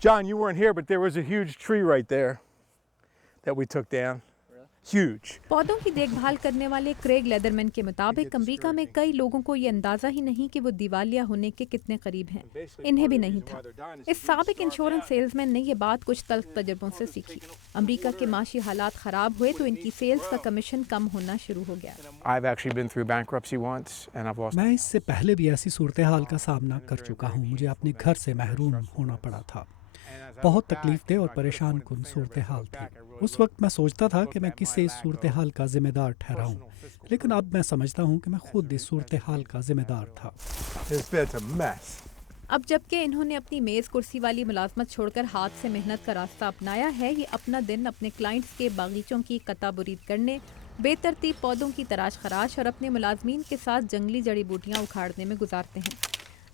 John, you weren't here, but there was a huge tree right there that we took down. Huge. पौधों की देखभाल करने वाले Craig लेदरमैन के मुताबिक अमेरिका में कई लोगों को ये अंदाजा ही नहीं कि वो दिवालिया होने के कितने करीब हैं। इन्हें भी नहीं था। इस साबिक इंश्योरेंस सेल्समैन ने ये बात कुछ तल्ख तजुर्बों से सीखी। अमेरिका के माशी हालात खराब हुए तो इनकी सेल्स का कमीशन कम होना शुरू हो गया। I've actually been through bankruptcy once and I've lost. मैं इससे पहले भी ऐसी सूरत हाल का सामना कर चुका हूँ। मुझे अपने घर से महरूम होना पड़ा था। बहुत तकलीफदेह और परेशान कुन सूरत हाल थी। उस वक्त मैं सोचता था कि मैं किसे इस सूरत हाल का जिम्मेदार ठहराऊं, लेकिन अब मैं समझता हूं कि मैं खुद इस सूरत हाल का जिम्मेदार था। अब जबकि इन्होंने अपनी मेज़ कुर्सी वाली मुलाजमत छोड़कर हाथ से मेहनत का रास्ता अपनाया है, ये अपना दिन अपने क्लाइंट्स के बागीचों की कताबुरीद करने, बेतरतीब पौधों की तराश खराश और अपने मुलाजमीन के साथ जंगली जड़ी बूटियाँ उखाड़ने में गुजारते हैं।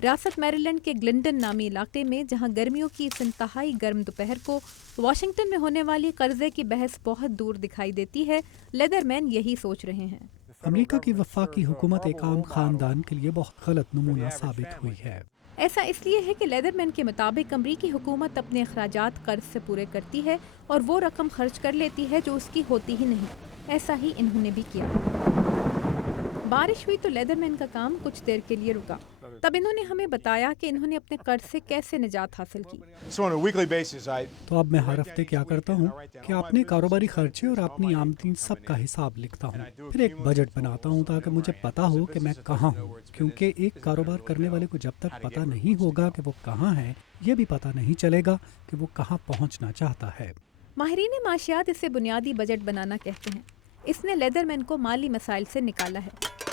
रियासत मैरीलैंड के ग्लिंडन नामी इलाके में, जहां गर्मियों की इस इंतहाई गर्म दोपहर को वाशिंगटन में होने वाली कर्जे की बहस बहुत दूर दिखाई देती है, लेदरमैन यही सोच रहे हैं। अमेरिका की वफाकी हुकूमत एक आम खानदान के लिए बहुत गलत नमूना साबित हुई है। ऐसा इसलिए है कि लेदरमैन के मुताबिक अमरीकी हुकूमत अपने अखराजात कर्ज से पूरे करती है और वो रकम खर्च कर लेती है जो उसकी होती ही नहीं। ऐसा ही इन्होंने भी किया। बारिश हुई तो लेदरमैन का काम कुछ देर के लिए रुका। तब इन्होंने हमें बताया कि इन्होंने अपने कर्ज से कैसे निजात हासिल की। तो अब मैं हर हफ्ते क्या करता हूँ कि अपने कारोबारी खर्चे और अपनी आमदनी सब का हिसाब लिखता हूँ। फिर एक बजट बनाता हूँ ताकि मुझे पता हो कि मैं कहाँ हूँ, क्योंकि एक कारोबार करने वाले को जब तक पता नहीं होगा कि वो कहाँ है, ये भी पता नहीं चलेगा कि वो कहाँ पहुँचना चाहता है। माहिरीन माशियात इसे बुनियादी बजट बनाना कहते हैं। इसने लेदरमैन को माली मसाइल से निकाला है।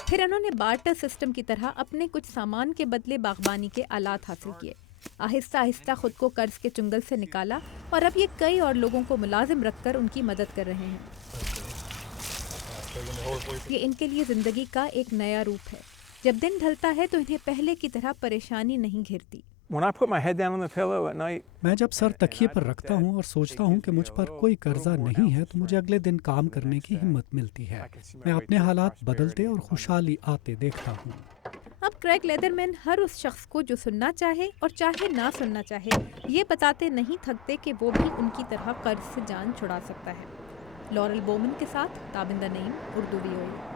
फिर उन्होंने बार्टर सिस्टम की तरह अपने कुछ सामान के बदले बागबानी के आलात हासिल किए। आहिस्ता आहिस्ता खुद को कर्ज के चुंगल से निकाला और अब ये कई और लोगों को मुलाजिम रखकर उनकी मदद कर रहे हैं। ये इनके लिए जिंदगी का एक नया रूप है। जब दिन ढलता है तो इन्हें पहले की तरह परेशानी नहीं घिरती। When I put my head down on the pillow at night, मैं जब सर तकिए पर रखता हूँ और सोचता हूँ कि मुझ पर कोई कर्जा नहीं है, तो मुझे अगले दिन काम करने की हिम्मत मिलती है। मैं अपने हालात बदलते और खुशहाली आते देखता हूँ। अब क्रेग लेदरमैन हर उस शख्स को जो सुनना चाहे और चाहे ना सुनना चाहे, ये बताते नहीं थकते कि वो भी उनकी तरह कर्ज से जान छुड़ा सकता है। लॉरेल बोमन के साथ ताबिंदा नईम, उर्दू VOA।